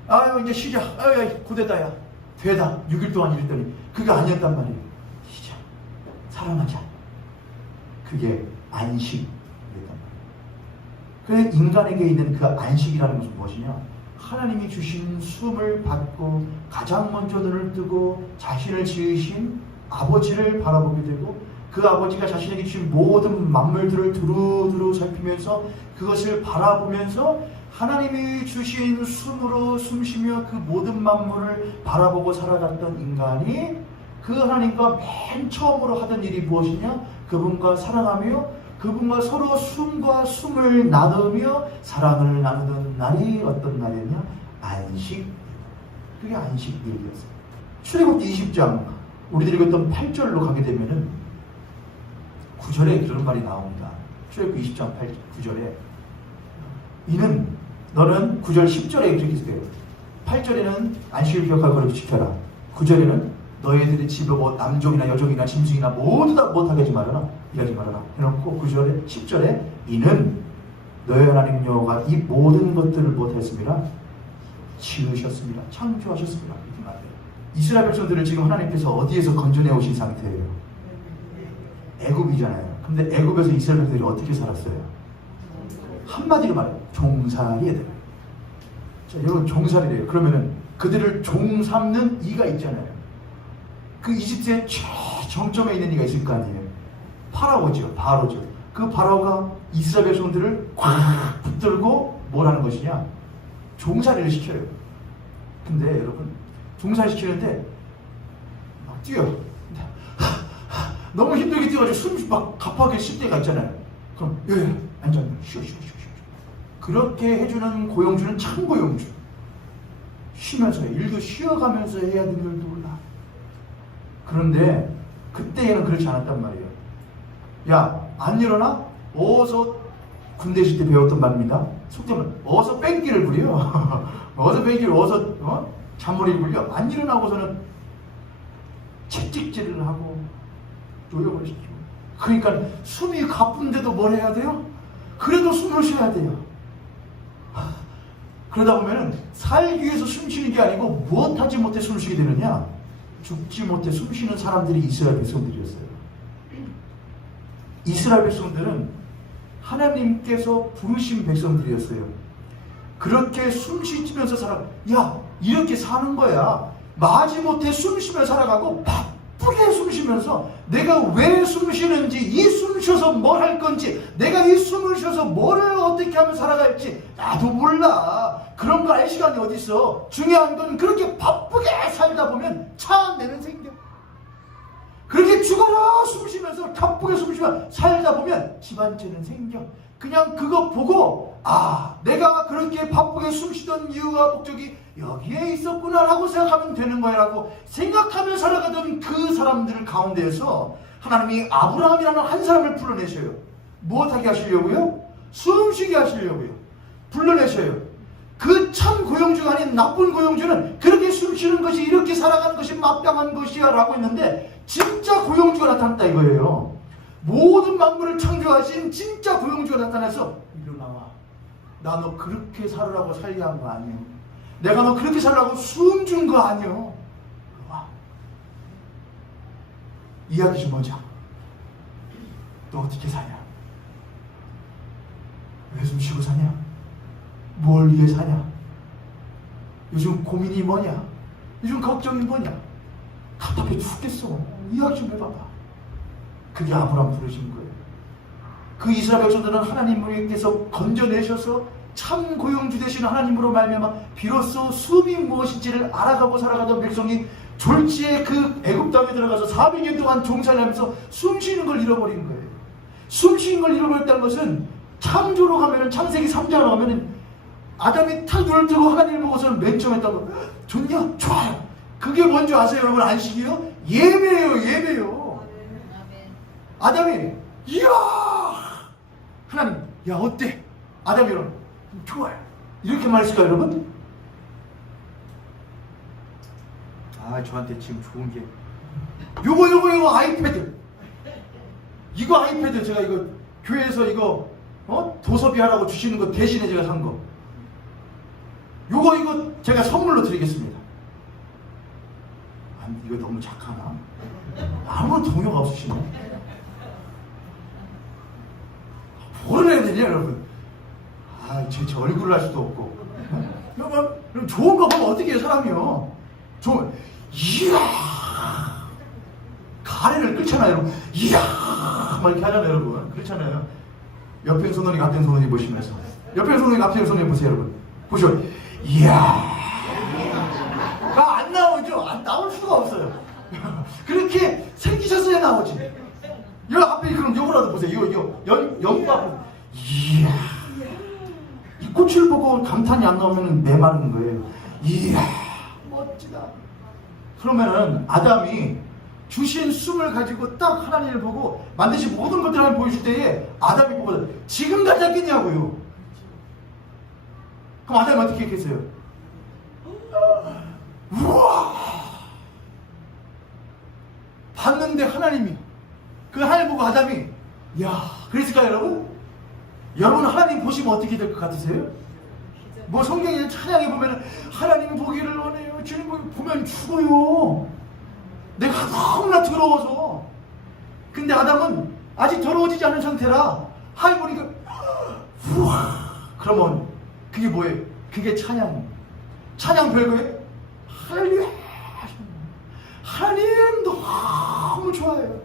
아유, 이제 쉬자. 아유, 고되다, 야. 되다. 6일 동안 이랬더니, 그게 아니었단 말이에요. 쉬자. 사랑하자. 그게 안식이었단 말이에요. 그래, 인간에게 있는 그 안식이라는 것은 무엇이냐? 하나님이 주신 숨을 받고 가장 먼저 눈을 뜨고 자신을 지으신 아버지를 바라보게 되고 그 아버지가 자신에게 주신 모든 만물들을 두루두루 살피면서 그것을 바라보면서 하나님이 주신 숨으로 숨쉬며 그 모든 만물을 바라보고 살아갔던 인간이 그 하나님과 맨 처음으로 하던 일이 무엇이냐? 그분과 사랑하며 그분과 서로 숨과 숨을 나누며 사랑을 나누던 날이 어떤 날이냐? 안식. 그게 안식일이었어요. 출애굽기 20장 우리들이 읽었던 8절로 가게 되면은 9절에 그런 말이 나옵니다. 출애굽기 20장 9절에 이는 너는 9절 10절에 이렇게 있어요. 8절에는 안식을 기억하고 그렇게 지켜라. 9절에는 너희들이 집에 뭐 남종이나 여종이나 짐승이나 모두 다 못하게 하지 말아라. 일하지 말아라. 해놓고 9절에 10절에 이는 너희 하나님 여호와가 이 모든 것들을 못했습니다. 지으셨습니다. 창조하셨습니다. 이렇게 말해요. 이스라엘 백성들을 지금 하나님께서 어디에서 건져내 오신 상태예요? 애굽이잖아요. 근데 애굽에서 이스라엘 백성들이 어떻게 살았어요? 한마디로 말해요. 종살이 애들. 자, 여러분 종살이래요. 그러면은 그들을 종 삼는 이가 있잖아요. 그 이집트의 최정점에 있는 이가 있을 거 아니에요. 파라오죠. 바로죠. 그 바로가 이스라엘 백성들을 꽉 붙들고 뭘 하는 것이냐? 종살이를 시켜요. 근데 여러분 종살이 시키는데 막 뛰어. 너무 힘들게 뛰어가지고 숨이 막 가파하게 쉴 때가 있잖아요. 그럼 앉아 쉬어. 그렇게 해주는 고용주는 참 고용주. 쉬면서 일도 쉬어가면서 해야 되는 줄도 몰라. 그런데 그때에는 그렇지 않았단 말이에요. 야, 안 일어나? 어서 군대 있을 때 배웠던 말입니다. 속되면 어서 뺑기를 부려. 어서 잔머리를 굴려. 안 일어나고서는 채찍질을 하고 노역을 시키고. 그러니까 숨이 가쁜데도 뭘 해야 돼요? 그래도 숨을 쉬어야 돼요. 그러다 보면은 살기 위해서 숨쉬는 게 아니고 무엇하지 못해 숨쉬게 되느냐? 죽지 못해 숨쉬는 사람들이 이스라엘 백성들이었어요. 이스라엘 백성들은 하나님께서 부르신 백성들이었어요. 그렇게 숨쉬면서 야, 이렇게 사는 거야. 마지못해 숨쉬며 살아가고 바쁘게 숨쉬면서 내가 왜 숨쉬는지, 이 숨쉬어서 뭘 할 건지, 내가 이 숨을 쉬어서 뭐를 어떻게 하면 살아갈지 나도 몰라. 그런 거 알 시간이 어디 있어. 중요한 건 그렇게 바쁘게 살다 보면 차 내는 생겨. 그렇게 죽어라 숨쉬면서 바쁘게 숨쉬며 살다 보면 집안죄는 생겨. 그냥 그거 보고 아, 내가 그렇게 바쁘게 숨쉬던 이유가 목적이 여기에 있었구나라고 생각하면 되는 거야 라고 생각하며 살아가던 그 사람들 가운데에서 하나님이 아브라함이라는 한 사람을 불러내셔요. 무엇하게 하시려고요? 숨쉬게 하시려고요. 불러내셔요. 그 참 고용주가 아닌 나쁜 고용주는 그렇게 숨쉬는 것이 이렇게 살아가는 것이 마땅한 것이야 라고 했는데 진짜 고용주가 나타났다 이거예요. 모든 만물을 창조하신 진짜 고용주가 나타나서 이리 나와. 나 너 그렇게 살으라고 살게 한 거 아니에요. 내가 너 그렇게 살라고 숨 준 거 아니에요. 와. 이야기 좀 보자. 너 어떻게 사냐? 왜 숨 쉬고 사냐? 뭘 위해 사냐? 요즘 고민이 뭐냐? 요즘 걱정이 뭐냐? 답답해 죽겠어. 이야기 좀 해봐봐. 그게 아브라함 부르신 거예요. 그 이스라엘 백성들은 하나님께서 건져내셔서 참 고용주 되시는 하나님으로 말미암아 비로소 숨이 무엇인지를 알아가고 살아가던 백성이 졸지에 그 애굽 땅에 들어가서 400년 동안 종살이하면서 숨 쉬는 걸 잃어버린 거예요. 숨 쉬는 걸 잃어버렸다는 것은 창조로 가면은 창세기 3장으로 가면은 아담이 탁 눈을 뜨고 하나님을 보고서는 맨 처음에 했다고 좋냐? 좋아요. 그게 뭔지 아세요 여러분? 안식이요? 예배예요. 예배요. 아담이 이야 하나님 야 어때? 아담이 여러분 좋아요. 이렇게 말했을까요 여러분? 아 저한테 지금 좋은 게 요거 아이패드 이거 아이패드 제가 이거 교회에서 이거 도서비 하라고 주시는 거 대신에 제가 산 거 이거 제가 선물로 드리겠습니다. 아니 이거 너무 착하나? 아무런 동요가 없으시네. 뭘 해야 되냐 여러분? 아, 제 얼굴을 할 수도 없고. 여러분 좋은 거 보면 어떻게 해요 사람이요? 좋은 이야 가래를 끓잖아요 여러분. 이야 막 이렇게 하잖아요 여러분. 그렇잖아요. 옆에 손원이 같은 손원이 보시면서 옆에 손원이 같은 손원이 보세요 여러분. 보시오. 이야 안 나오죠? 안 나올 수가 없어요. 그렇게 생기셨어야 나오지. 여 앞에 그럼 요거라도 보세요. 이거 연구 앞에 이야 이 꽃을 보고 감탄이 안 나오면 메마른 거예요. 이야 멋지다. 그러면은 아담이 주신 숨을 가지고 딱 하나님을 보고 만드신 모든 것들을 하나님 보여줄 때에 아담이 보고 지금 가졌겠냐고요. 그럼 아담이 어떻게 했겠어요? 우와 봤는데 하나님이 그 하나님 보고 아담이 야 그랬을까요 여러분? 여러분 하나님 보시면 어떻게 될 것 같으세요? 뭐 성경에 찬양에 보면 하나님 보기를 원해요. 주님 보면 죽어요. 내가 너무나 더러워서. 근데 아담은 아직 더러워지지 않은 상태라 하나님 보니까 우와 그러면 그게 뭐예요? 그게 찬양이에요. 찬양 별거예요? 할렐루야 하나님 너무 좋아해요.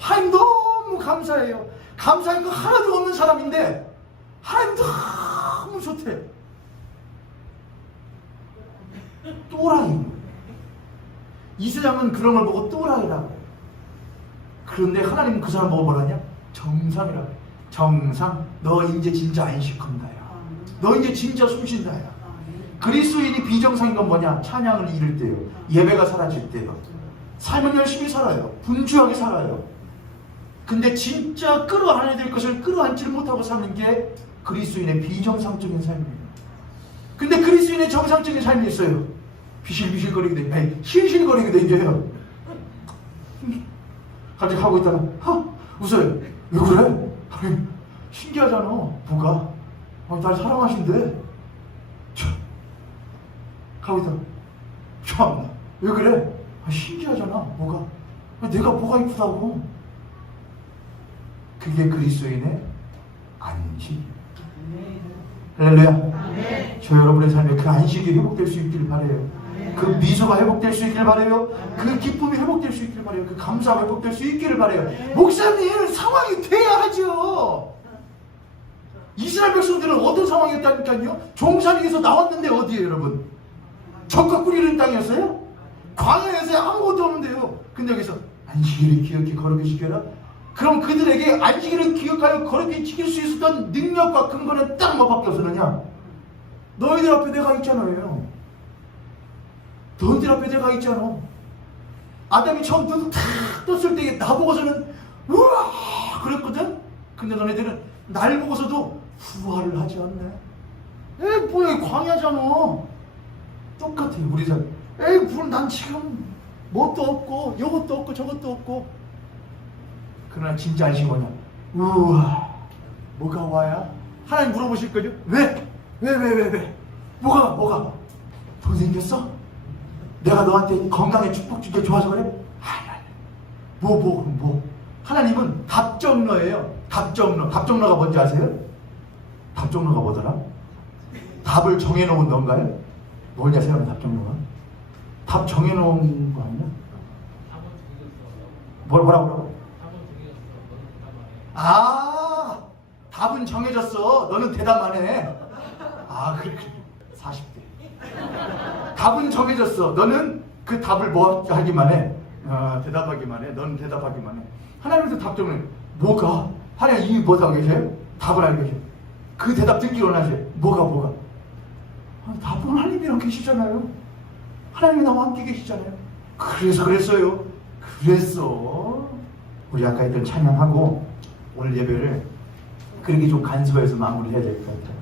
하나님 너무 감사해요. 감사한 거 하나도 없는 사람인데 하나님 너무 좋대. 또라이. 이 세상은 그런 걸 보고 또라이라고. 그런데 하나님은 그 사람 보고 뭐라냐? 정상이라고. 정상. 너 이제 진짜 안식한다야. 너 이제 진짜 숨쉰다야. 그리스도인이 비정상인 건 뭐냐? 찬양을 잃을 때요. 예배가 사라질 때요. 삶은 열심히 살아요. 분주하게 살아요. 근데 진짜 끌어안아야 될 것을 끌어안지를 못하고 사는 게 그리스도인의 비정상적인 삶이에요. 근데 그리스도인의 정상적인 삶이 있어요. 비실비실거리게 돼. 실실거리게 되죠. 갑자기 하고 있다가 웃어요. 왜 그래? 신기하잖아. 뭐가? 날 사랑하신대. 하고 있다가 참나 왜 그래? 신기하잖아. 뭐가? 내가 뭐가 이쁘다고? 그게 그리스도인의 안식. 할렐루야. 저 여러분의 삶에 그 안식이 회복될 수 있길 바라요. 그 미소가 회복될 수 있길 바라요. 그 기쁨이 회복될 수 있길 바라요. 그 감사가 회복될 수 있기를 바라요. 목사님 상황이 돼야 하죠. 이스라엘 백성들은 어떤 상황이었다니까요? 종살이에서 나왔는데 어디에요 여러분? 적과 꿀이는 땅이었어요? 광야에서 아무것도 없는데요. 근데 여기서 안식일을 기억해 거룩히 지켜라. 그럼 그들에게 안식일을 기억하여 거룩히 지킬 수 있었던 능력과 근거는 딱 뭐밖에 없었느냐? 너희들 앞에 내가 있잖아요. 너희들 앞에 내가 있잖아. 아담이 처음 눈 탁 떴을 때 나보고서는 우와 그랬거든? 근데 너네들은 날 보고서도 후화를 하지 않네. 에이 뭐야 광야잖아. 똑같아 우리 삶. 에이 난 지금 뭣도 없고 이것도 없고 저것도 없고. 그러나 진짜 안식이 뭐냐? 우와 뭐가 와야? 하나님 물어보실 거죠? 왜? 뭐가? 돈 생겼어? 내가 너한테 건강에 축복 주게 좋아서 그래? 뭐? 하나님은 답정너예요. 답정너가 뭔지 아세요? 답정너가 뭐더라? 답을 정해놓은 건가요? 뭔지 아세요? 답정너가? 답 정해놓은 거 아니야? 뭐라고? 답은 정해졌어. 너는 대답 안 해. 그래. 40대. 답은 정해졌어. 너는 그 답을 뭐 하기만 해. 대답하기만 해. 너는 대답하기만 해. 하나님도 답 정해. 뭐가? 하나님 이미 뭐 하고 계세요? 답을 알고 계세요. 그 대답 듣기 원하세요. 뭐가? 답은 하나님이랑 계시잖아요. 하나님이 나와 함께 계시잖아요. 그래서 그랬어요. 그랬어. 우리 아까 했던 찬양하고 오늘 예배를 그렇게 좀 간소해서 마무리해야 될 것 같아요.